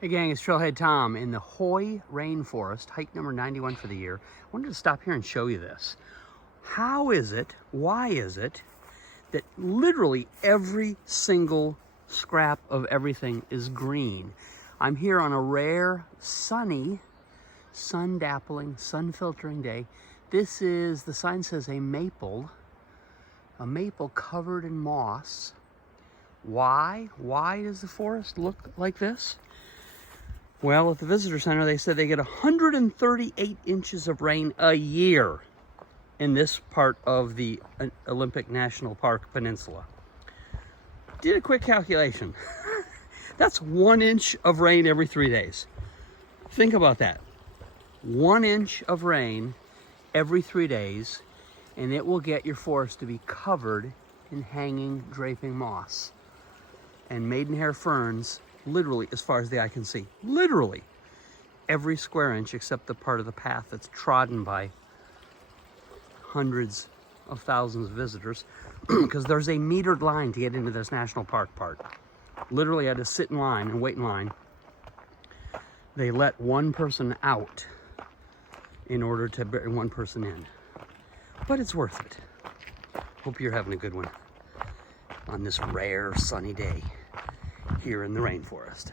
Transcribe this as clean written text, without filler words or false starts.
Hey gang, it's Trailhead Tom in the Hoy rainforest, hike number 91 for the year. I wanted to stop here and show you this. How is it, why is it, that literally every single scrap of everything is green? I'm here on a rare, sunny, sun-dappling, sun-filtering day. This is, the sign says a maple covered in moss. Why? Why does the forest look like this? Well, at the visitor center, they said they get 138 inches of rain a year in this part of the Olympic National Park Peninsula. Did a quick calculation. That's 1 inch of rain every 3 days. Think about that. 1 inch of rain every 3 days, and it will get your forest to be covered in hanging, draping moss and maidenhair ferns, literally as far as the eye can see. Literally every square inch except the part of the path that's trodden by hundreds of thousands of visitors because there's a metered line to get into this national park part. Literally had to sit in line and wait in line. They let one person out in order to bring one person in. But it's worth it. Hope you're having a good one on this rare sunny day here in the rainforest.